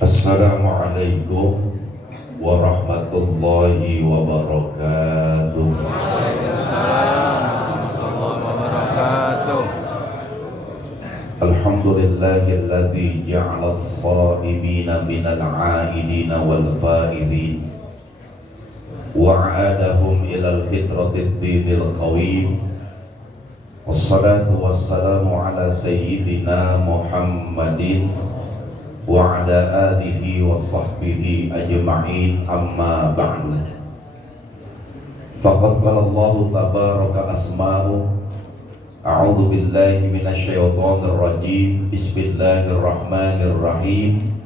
Assalamualaikum warahmatullahi wabarakatuh. Alhamdulillahilladzi ja'ala as-sha'imina minal 'aidina wal faizin wa 'adahum ilal fitratid dinil qawim. Wassalatu wassalamu ala sayyidina Muhammadin wa ala alihi wa sahbihi ajma'in, amma ba'du. Faqad qala Allah tabaraka asma'u, a'udzu billahi minasy syaithanir rajim. Bismillahirrahmanirrahim.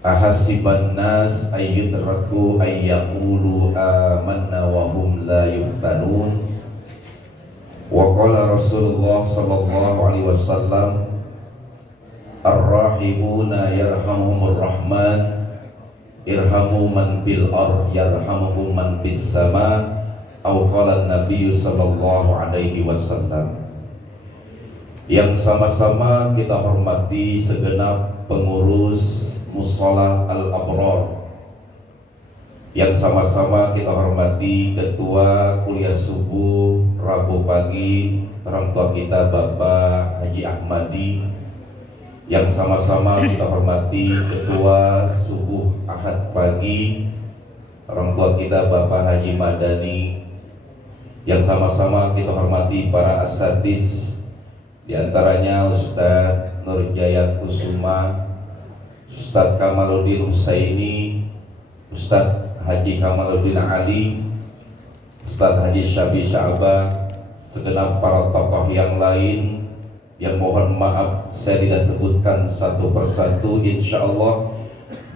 Ahasiban nas ayyutraku ayyaqulu amanna wa hum la yuftanun. Wa qala Rasulullah sallallahu alaihi wasallam, Ar-rahimuna yarhamuhumur rahman, irhamu man fil ard yarhamuhum man fis sama, atau qala Nabi sallallahu alaihi wasallam. Yang sama-sama kita hormati segenap pengurus Mushola Al-Abrar, yang sama-sama kita hormati Ketua Kuliah Subuh Rabu pagi orang tua kita Bapak Haji Ahmadi, yang sama-sama kita hormati Ketua Subuh Ahad pagi orang tua kita Bapak Haji Madani, yang sama-sama kita hormati para asatidz, diantaranya Ustadz Nurjaya Kusuma, Ustadz Kamaluddin Husaini, Ustadz Haji Kamaluddin Ali, Ustadz Haji Syabi Sya'bah, segenap para tokoh yang lain yang mohon maaf saya tidak sebutkan satu persatu. Insyaallah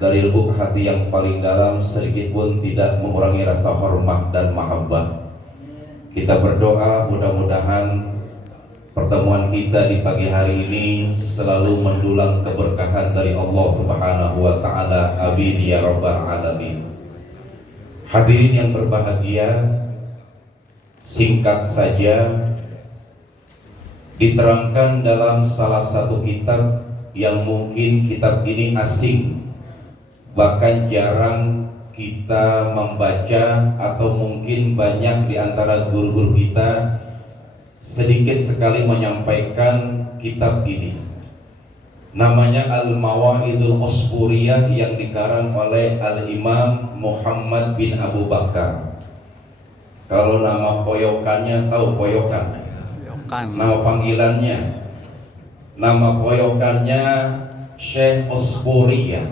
dari lubuk hati yang paling dalam sedikit pun tidak mengurangi rasa hormat dan mahabbah. Kita berdoa mudah-mudahan pertemuan kita di pagi hari ini selalu mendulang keberkahan dari Allah Subhanahu wa taala. Amin ya rabbal alamin. Hadirin yang berbahagia, singkat saja diterangkan dalam salah satu kitab yang mungkin kitab ini asing, bahkan jarang kita membaca, atau mungkin banyak di antara guru-guru kita sedikit sekali menyampaikan kitab ini. Namanya Al-Mawa'idul Usburiyah yang dikarang oleh Al-Imam Muhammad bin Abu Bakar. Kalau nama poyokannya, tahu poyokan? Nama panggilannya, nama poyokannya Syekh Usburiyah.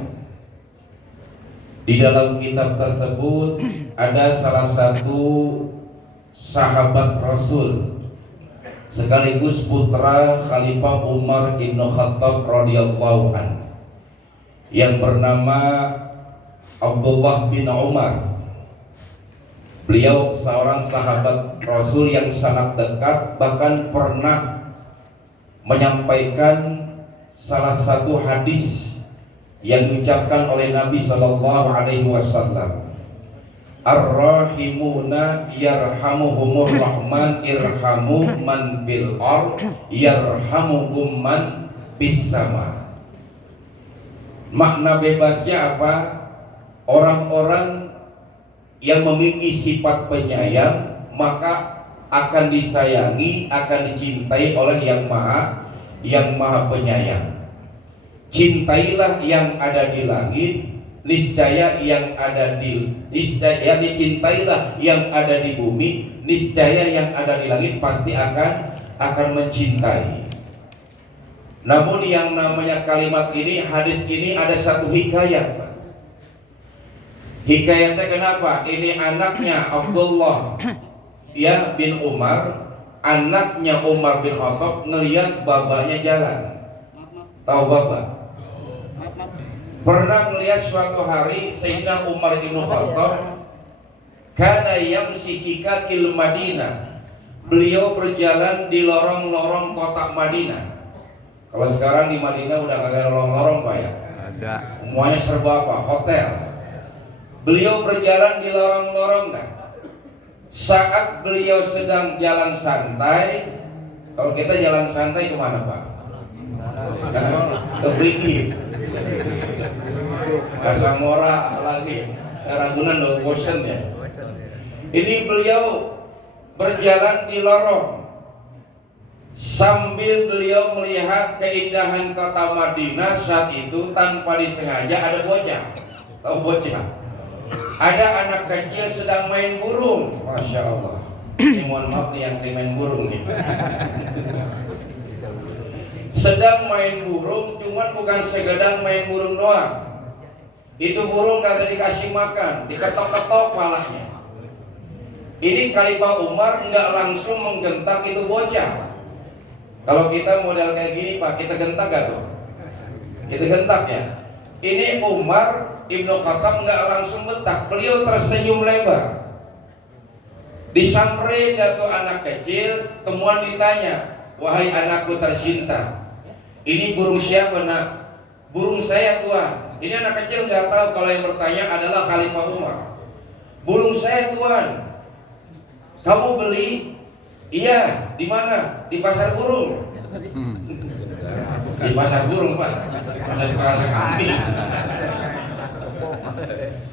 Di dalam kitab tersebut ada salah satu sahabat Rasul sekaligus putra Khalifah Umar Ibn Khattab radhiyallahu anhu yang bernama Abdullah bin Umar. Beliau seorang sahabat Rasul yang sangat dekat, bahkan pernah menyampaikan salah satu hadis yang diucapkan oleh Nabi sallallahu alaihi wasallam, Ar-rahimuna yarhamuhumur rahman, irhamu man fil ard yarhamuhum man fis sama. Makna bebasnya apa? Orang-orang yang memiliki sifat penyayang maka akan disayangi, akan dicintai oleh yang maha penyayang. Cintailah yang ada di langit, niscaya yang ada di niscaya dicintailah yang ada di bumi, niscaya yang ada di langit pasti akan mencintai. Namun yang namanya kalimat ini, hadis ini ada satu hikayat. Hikayatnya kenapa? Ini anaknya Abdullah ya bin Umar, anaknya Umar bin Khattab ngelihat babanya jalan. Tahu baba? Pernah melihat suatu hari Sayyidina Umar bin Khattab kana yamsi sikakil Madinah. Beliau berjalan di lorong-lorong kota Madinah. Kalau sekarang di Madinah udah kagak lorong-lorong Pak ya? Ada. Semuanya serba apa? Hotel. Beliau berjalan di lorong-lorong dah. Saat beliau sedang jalan santai, kalau kita jalan santai kemana Pak? Ke Brigi, Kasamora lagi, Ragunan do bosen ya. Ini beliau berjalan di lorong sambil beliau melihat keindahan kota Madinah. Saat itu tanpa disengaja ada bocah, tahu bocah? Ada anak kecil sedang main burung, masya Allah. Ini mohon maaf nih yang sering main burung nih. Sedang main burung, cuman bukan sekedar main burung doang. Itu burung kagak dikasih makan, diketok-ketok palanya. Ini Khalifah Umar nggak langsung menggentak itu bocah. Kalau kita model kayak gini Pak, kita gentak gak tuh? Kita gentak ya. Ini Umar Ibnu Khattab nggak langsung bentak, beliau tersenyum lebar. Disamperin tuh anak kecil, kemudian ditanya, wahai anakku tercinta, ini burung siapa nak? Burung saya tuan. Ini anak kecil nggak tahu kalau yang bertanya adalah Khalifah Umar. Burung saya tuan. Kamu beli? Iya. Di mana? Di pasar burung. Di pasar burung Pak. Pasar kambing.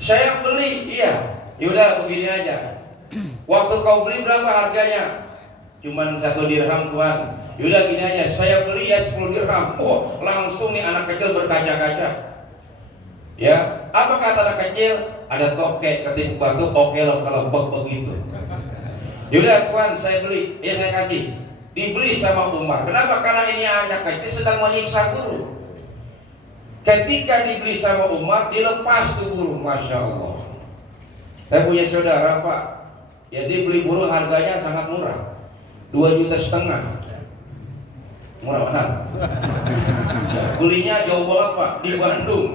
Saya beli. Iya. Yaudah begini aja. Waktu kau beli berapa harganya? Cuman 1 dirham tuan. Yaudah gini aja. Saya beli ya 10 dirham. Oh langsung nih anak kecil berkaca-kaca. Ya, apa kata anak kecil? Ada tokek ketik batu, oke lo kalau begitu. Yaudah tuan saya beli, ya saya kasih. Dibeli sama Umar. Kenapa? Karena ini anak kecil sedang menyiksa guru. Ketika dibeli sama Umar, dilepas tuh burung, masya Allah. Saya punya saudara Pak, ya dia beli burung harganya sangat murah, 2,5 juta. Murah mana? Belinya jauh banget Pak, di Bandung.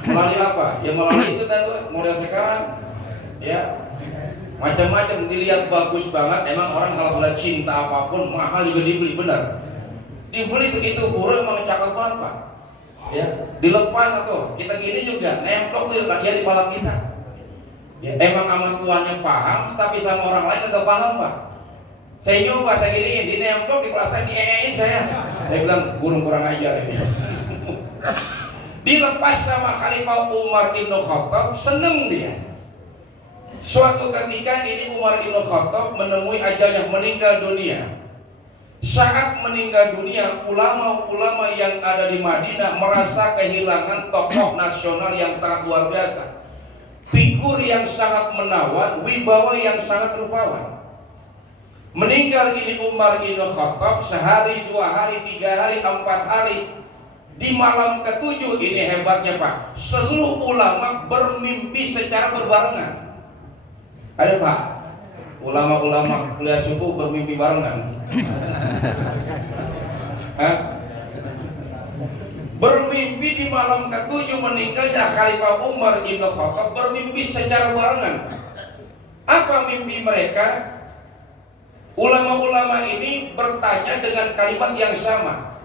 Melalui apa? Ya melalui itu tadi model sekarang. Ya. Macam-macam dilihat bagus banget. Emang orang kalau udah cinta apapun mahal juga dibeli, benar. Dibeli itu burung emang cakep banget Pak. Ya, dilepas atau kita gini juga nemplok tuh ya di kepala kita. Ya, emang sama tuannya paham, tapi sama orang lain enggak paham Pak. Saya nyoba saya giniin, dinemplok di kepala saya, diein saya. Saya bilang burung kurang ajar ini. Dilepas sama Khalifah Umar Ibnu Khattab, seneng dia. Suatu ketika ini Umar Ibn Khattab menemui ajalnya, meninggal dunia. Saat meninggal dunia, ulama-ulama yang ada di Madinah merasa kehilangan tokoh nasional yang sangat luar biasa, figur yang sangat menawan, wibawa yang sangat rupawan. Meninggal ini Umar Ibn Khattab, sehari, 2 hari, 3 hari, 4 hari. Di malam ke-7 ini hebatnya Pak, seluruh ulama bermimpi secara berbarengan. Ada Pak, ulama-ulama kuliah subuh bermimpi barengan. Bermimpi di malam ke-7 meninggalnya Khalifah Umar Ibn Khattab, bermimpi secara barengan. Apa mimpi mereka? Ulama-ulama ini bertanya dengan kalimat yang sama.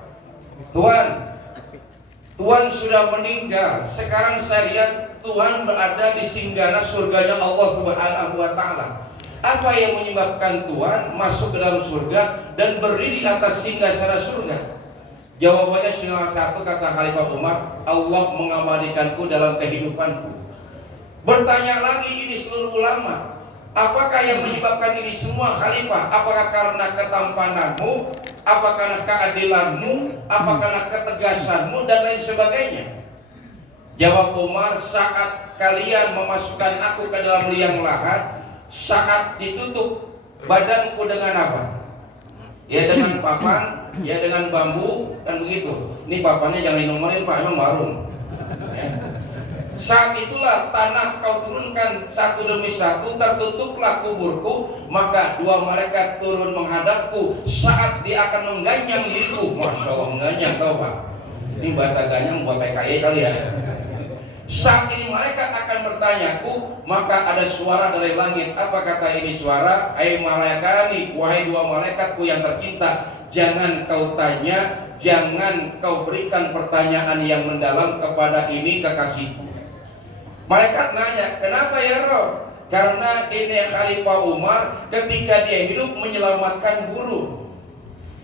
Tuhan sudah meninggal. Sekarang saya lihat Tuhan berada di singgana surganya Allah Subhanahu wa Ta'ala. Apa yang menyebabkan Tuhan masuk ke dalam surga dan berdiri di atas singgasana surga? Jawabannya cuma satu, kata Khalifah Umar, Allah mengabadikanku dalam kehidupanku. Bertanya lagi ini seluruh ulama, apakah yang menyebabkan ini semua Khalifah? Apakah karena ketampananmu? Apakah karena keadilanmu? Apakah karena ketegasanmu? Dan lain sebagainya. Jawab Umar, saat kalian memasukkan aku ke dalam liang lahat, saat ditutup badanku dengan apa? Ya dengan papan, ya dengan bambu, kan begitu. Ini papannya jangan dinomorin Pak, emang warung. Ya. Saat itulah tanah kau turunkan satu demi satu, tertutuplah kuburku, maka 2 malaikat turun menghadapku saat dia akan mengganyang diriku. Masya Allah, mengganyang, tahu Pak? Ini bahasa ganyang buat PKI kali ya. Saat ini malaikat akan bertanyaku, maka ada suara dari langit. Apa kata ini suara? Hai malaikani, wahai 2 malaikatku yang tercinta, jangan kau tanya, jangan kau berikan pertanyaan yang mendalam kepada ini kekasihku. Malaikat nanya, kenapa ya Rob? Karena ini Khalifah Umar ketika dia hidup menyelamatkan burung.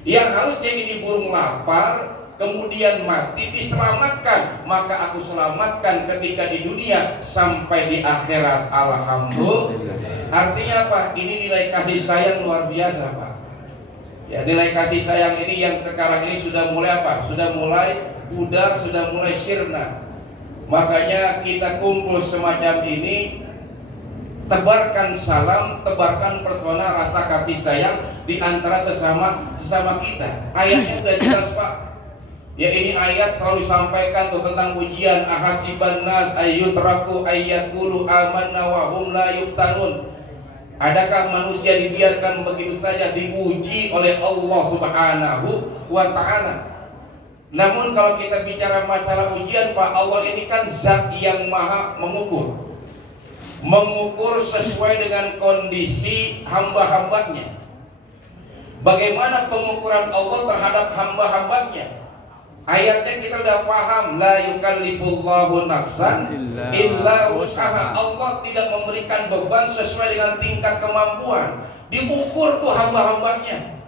Yang harusnya ini burung lapar kemudian mati diselamatkan, maka aku selamatkan ketika di dunia sampai di akhirat. Alhamdulillah. Artinya apa? Ini nilai kasih sayang luar biasa, Pak. Ya, nilai kasih sayang ini yang sekarang ini sudah mulai apa? Sudah mulai pudar, sudah mulai sirna. Makanya kita kumpul semacam ini, tebarkan salam, tebarkan pesona rasa kasih sayang di antara sesama kita. Ayatnya udah jelas, Pak. Ya, ini ayat selalu disampaikan tuh tentang ujian. Ahasiban nas ayyutraku ayyakulu amanna wa hum la yuftanun. Adakah manusia dibiarkan begitu saja diuji oleh Allah Subhanahu wa ta'ala? Namun kalau kita bicara masalah ujian, Pak, Allah ini kan zat yang maha mengukur. Mengukur sesuai dengan kondisi hamba-hambanya. Bagaimana pengukuran Allah terhadap hamba-hambanya? Ayatnya kita udah paham, la yukallifullahu nafsan illa wus'aha. Allah tidak memberikan beban sesuai dengan tingkat kemampuan. Diukur tuh hamba-hambanya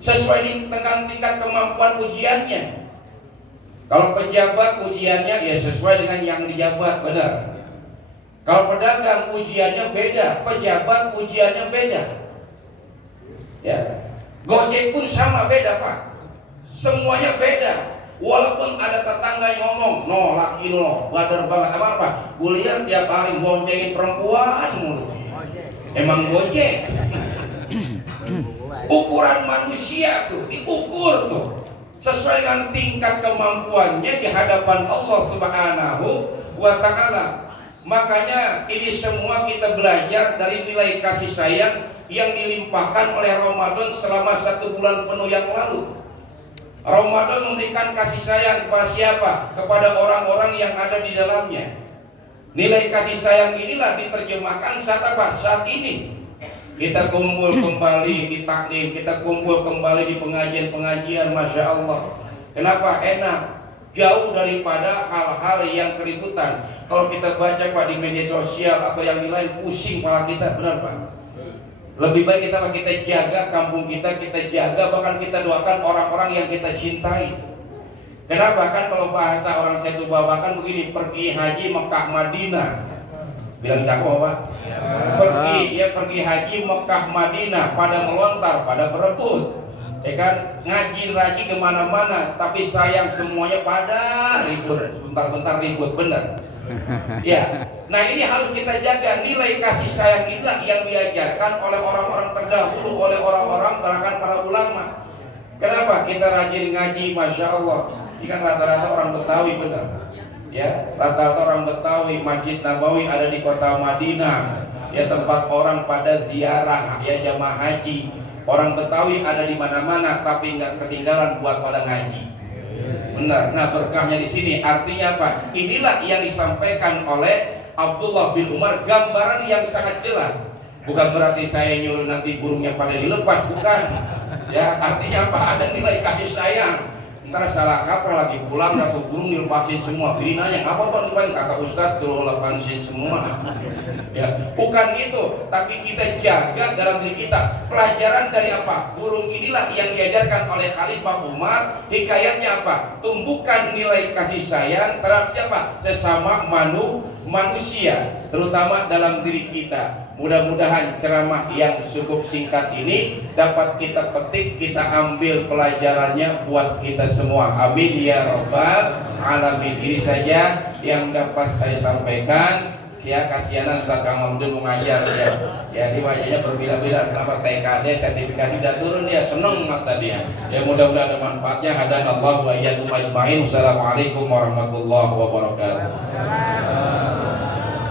sesuai dengan tingkat kemampuan ujiannya. Kalau pejabat ujiannya ya sesuai dengan yang dijabat, benar. Kalau pedagang ujiannya beda, pejabat ujiannya beda. Ya, Gojek pun sama, beda, Pak. Semuanya beda. Walaupun ada tetangga yang ngomong, no laki lo, badar banget apa-apa. Gue lihat tiap hari boncengin perempuan mulu. Emang Gojek. Ukuran manusia tuh diukur tuh sesuai dengan tingkat kemampuannya di hadapan Allah Subhanahu wa ta'ala. Makanya ini semua kita belajar dari nilai kasih sayang yang dilimpahkan oleh Ramadan selama 1 bulan penuh yang lalu. Ramadan memberikan kasih sayang kepada siapa? Kepada orang-orang yang ada di dalamnya. Nilai kasih sayang inilah diterjemahkan saat apa? Saat ini kita kumpul kembali di taklim, kita kumpul kembali di pengajian-pengajian, Masya Allah. Kenapa? Enak, jauh daripada hal-hal yang keributan. Kalau kita baca, Pak, di media sosial atau yang lain, pusing kepala kita, benar, Pak. Lebih baik kita jaga kampung kita jaga, bahkan kita doakan orang-orang yang kita cintai. Kenapa? Kan kalau bahasa orang saya itu bawakan begini, pergi haji Mekah Madinah. Bilang cakap, Pak. Pergi haji Mekah Madinah, pada melontar, pada berebut. Ya kan, ngaji kemana-mana, tapi sayang semuanya pada ribut, bentar-bentar ribut, benar. Ya, nah ini harus kita jaga. Nilai kasih sayang inilah yang diajarkan oleh orang-orang terdahulu, oleh orang-orang bahkan para ulama. Kenapa kita rajin ngaji, Masya Allah? Ini kan rata-rata orang Betawi, benar. Ya, rata-rata orang Betawi. Masjid Nabawi ada di kota Madinah. Ya, tempat orang pada ziarah, ya jamaah haji. Orang Betawi ada di mana-mana, tapi nggak ketinggalan buat pada ngaji. Benar. Nah, berkahnya di sini artinya apa? Inilah yang disampaikan oleh Abdullah bin Umar, gambaran yang sangat jelas. Bukan berarti saya nyuruh nanti burungnya pada dilepas, bukan. Ya, artinya apa? Ada nilai kasih sayang. Ntar salah kaprah lagi pulang atau burung dilepasin semua. Bini nanya, apa Pak? Kata Ustadz, suruh lepasin semua. Ya, bukan itu, tapi kita jaga dalam diri kita. Pelajaran dari apa? Burung inilah yang diajarkan oleh Khalifah Umar. Hikayatnya apa? Tumbuhkan nilai kasih sayang terhadap siapa? Sesama manusia, terutama dalam diri kita. Mudah-mudahan ceramah yang cukup singkat ini dapat kita petik, kita ambil pelajarannya buat kita semua. Amin ya rabbal alamin. Ini saja yang dapat saya sampaikan. Ya, kasihanan Ustaz Kamaludin mengajar ya. Ya, di wajahnya berbeda-beda. Kenapa TKD sertifikasi udah turun ya, seneng banget tadi ya. Ya, mudah-mudahan ada manfaatnya. Hadanallahu wa iyyakum ajmain. Wassalamualaikum warahmatullahi wabarakatuh.